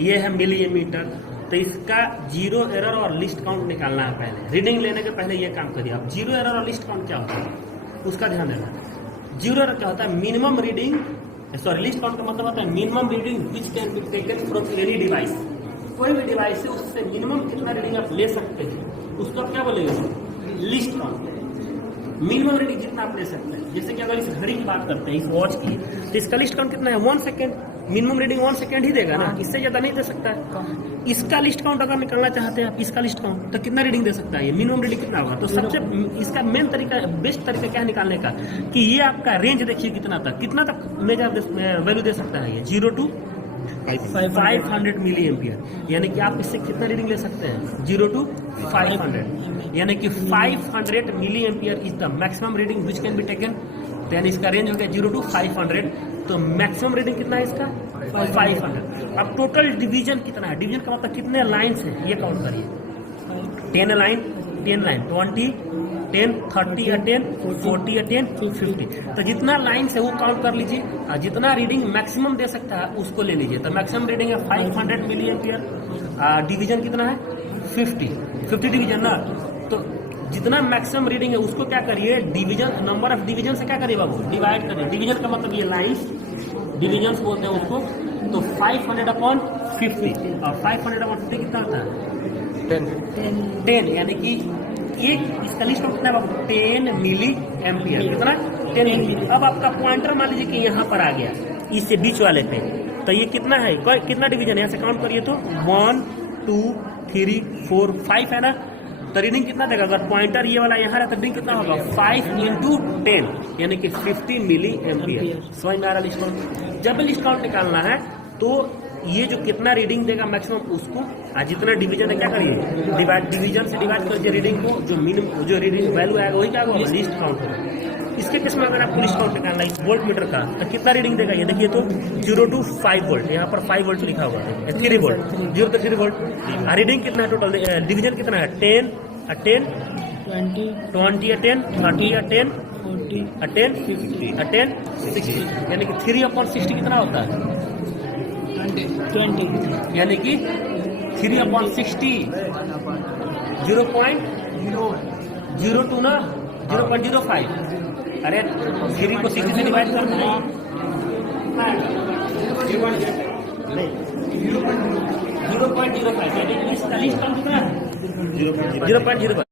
ये है मिलीमीटर। तो इसका जीरो एरर और लिस्ट काउंट निकालना है पहले। रीडिंग लेने के पहले ये काम करिए आप। जीरो एरर और लिस्ट काउंट क्या होता है उसका ध्यान देना। जीरो एरर क्या होता है? Minimum reading, sorry list count का मतलब होता है minimum reading which can be taken from any device. कोई भी डिवाइस है उससे मिनिमम कितना रीडिंग आप ले सकते हैं उसको आप क्या बोलेंगे? List count. मिनिमम रीडिंग जितना आप ले सकते हैं। जैसे कि अगर इस घड़ी की बात करते हैं, इस वॉच की, तो इसका लिस्ट काउंट कितना है? 1 सेकेंड। मिनिमम रीडिंग 1 सेकेंड ही देगा ना, इससे ज्यादा नहीं दे सकता है। इसका लिस्ट काउंट अगर निकालना चाहते हैं आप, इसका लिस्ट काउंट, तो कितना रीडिंग दे सकता है? ये मिनिमम रीडिंग कितना होगा? तो सबसे इसका मेन तरीका, बेस्ट तरीका क्या निकालने का कि ये आपका रेंज देखिए कितना तक मेजर वैल्यू दे सकता है ये 0 to 500 मिली एम्पियर। यानी कि आप इससे कितना रीडिंग ले सकते हैं? 0 to 500। यानी कि 500 milliampere is the maximum reading which can be taken. यानी इसका रेंज हो गया 0 to 500। तो मैक्सिमम रीडिंग कितना है इसका? 500। अब टोटल डिवीजन कितना है? डिवीजन का मतलब कितने लाइन्स है ये काउंट करिए। 10 लाइन, 20, 10, 30 या 10, 40 या 10, 50। तो जितना लाइन है वो काउंट कर लीजिए और जितना रीडिंग मैक्सिमम दे सकता है उसको ले लीजिए। तो मैक्सिमम रीडिंग है 500 मिली एम्पियर। डिवीजन कितना है? 50 डिवीजन ना। तो जितना मैक्सिमम रीडिंग है उसको क्या करिए? डिवीजन, नंबर ऑफ डिवीजन से क्या करिए बाबू? डिवाइड करिए। डिवीजन का मतलब ये लाइन्स डिवीजन बोलते हैं उसको। तो 500/50 और 500/50 कितना होता है? 10। यानी कि एक इसका लिस्ट में कितना बाबू? 10 मिली एम्पियर। कितना? 10 मिली। अब आपका पॉइंटर मान लीजिए कि यहाँ पर आ गया इससे बीच वाले पे, तो ये कितना है? कितना डिवीजन है? यहाँ से काउंट करिए तो 1, 2, 3, 4, 5 है ना। तो रीडिंग कितना देगा? अगर पॉइंटर ये वाला यहाँ रहता तो रीडिंग कितना होगा? 5 × 10 यानी कि 50 मिली एम्पियर। समझ में आ रहा लिस्ट काउंट? जब लिस्ट काउंट निकालना है तो ये जो कितना रीडिंग देगा मैक्सिमम उसको, जितना डिवीजन है क्या करिए? डिवीजन से डिवाइड करके रीडिंग को, जो मिनिमम जो रीडिंग वैल्यू आएगा वही क्या होगा? लिस्ट काउंट होगा। इसके केस में अगर आपको लिस्ट काउंट निकालना है वोल्ट मीटर का, तो कितना रीडिंग देगा ये देखिए तो 0 to 5 वोल्ट। यहाँ पर 5 वोल्ट लिखा हुआ है, 3 वोल्ट, 0 to 3 वोल्ट। रीडिंग कितना है टोटल? डिवीजन कितना है? 10, 20, 10, 30, 10, 10, 10, 60। यानी कि 3/60 कितना होता है? 20। यानी कि 3/60 0.02 ना, 0.05। अरे 3 को 60 से डिवाइड करना है। 0.05 यानी कि इसका लिस्ट काउंट कितना है? 0.05।